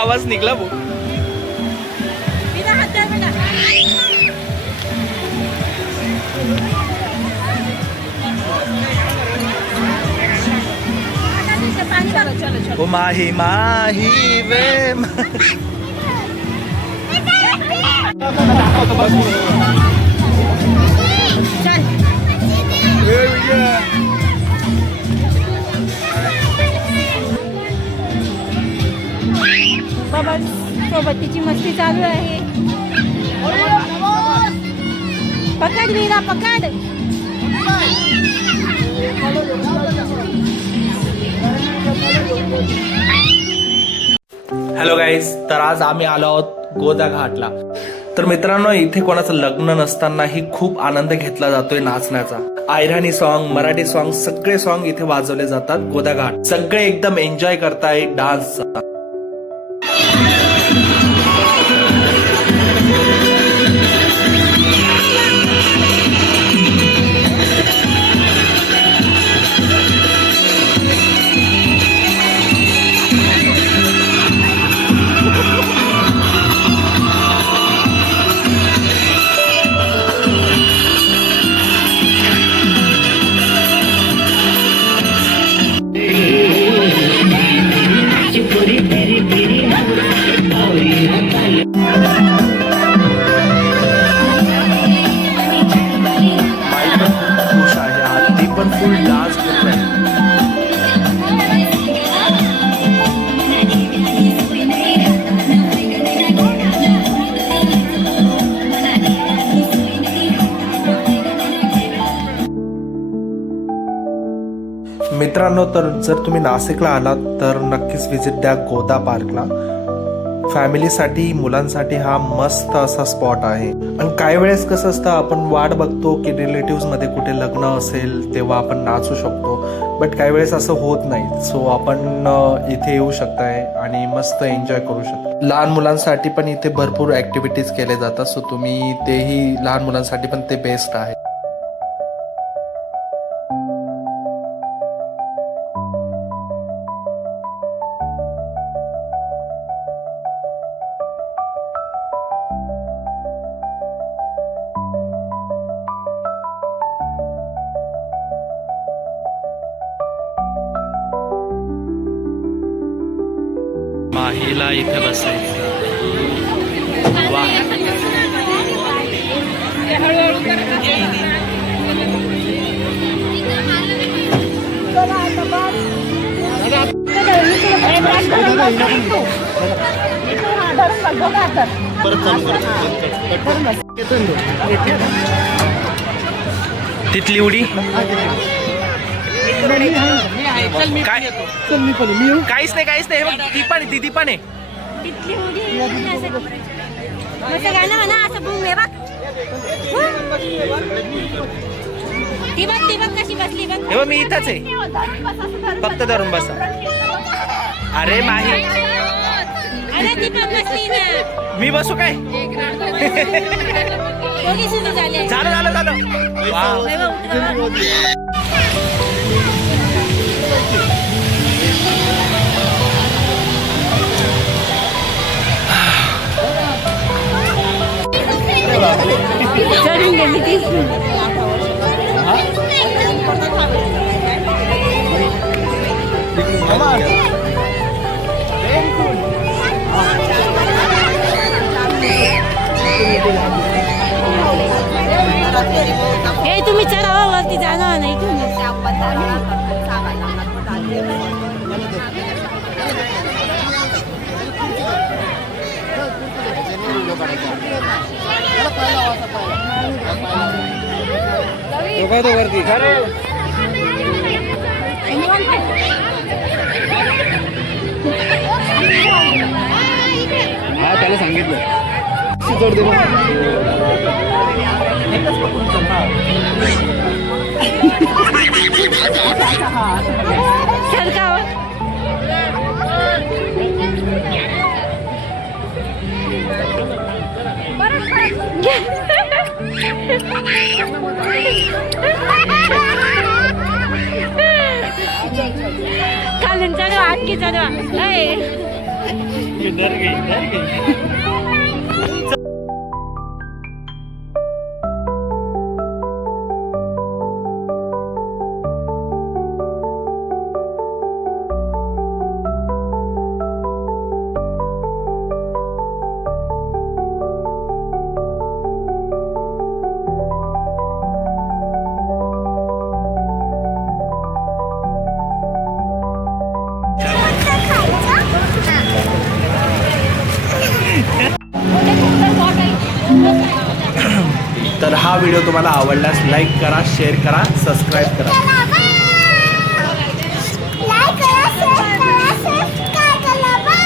आवाज निघला भाऊ. ओ माही माही वे बाबा सोबत तिची मस्ती चालू आहे. पकड वीरा पकड. हॅलो गाईज, तर आज आम्ही आलो आहोत गोदा घाटला. तर मित्रांनो, इथे कोणाचं लग्न नसतानाही खूप आनंद घेतला जातोय नाचण्याचा. आयराणी सॉन्ग, मराठी सॉन्ग, सगळे सॉन्ग इथे वाजवले जातात. गोदा घाट सगळे एकदम एन्जॉय करताय डान्सचा. मित्रांनो, तर जर तुम्ही नाशिकला आलात तर नक्कीच व्हिजिट द्या गोदा पार्कला. फॅमिलीसाठी, मुलांसाठी हा मस्त असा स्पॉट आहे. आणि काही वेळेस कसं असतं, आपण वाट बघतो की रिलेटिव्ह मध्ये कुठे लग्न असेल तेव्हा आपण नाचू शकतो, बट काही वेळेस असं होत नाही. सो आपण इथे येऊ शकताय आणि मस्त एन्जॉय करू शकता. लहान मुलांसाठी पण इथे भरपूर ऍक्टिव्हिटीज केले जातात, सो तुम्ही तेही लहान मुलांसाठी पण ते बेस्ट आहे. माहीला इथे बसायचं. वा, तिथली उडी काय? काहीच नाही, काहीच नाही. ती पण, दिदी पण आहे. तिथली उडी असं गाणं म्हणा, असं बूम आहे बघ. ती बघ कशी बसली बघ. हे मी इथंच आहे, फक्त धरून बसा. अरे माही, अरे ती पण बसली ना. मी बसू काय? झालं. चढून गेली ती. हे तुम्ही चढावा, वरती जाणार नाही तुम्ही. तो वरती हा, त्याला सांगितलं. खालून चढवा, आटकी चढवा. डर गई तर हा व्हिडिओ तुम्हाला आवडल्यास लाईक करा, शेअर करा, सबस्क्राईब करा. लाईक करा, शेअर करा, सबस्क्राईब करा. बाय.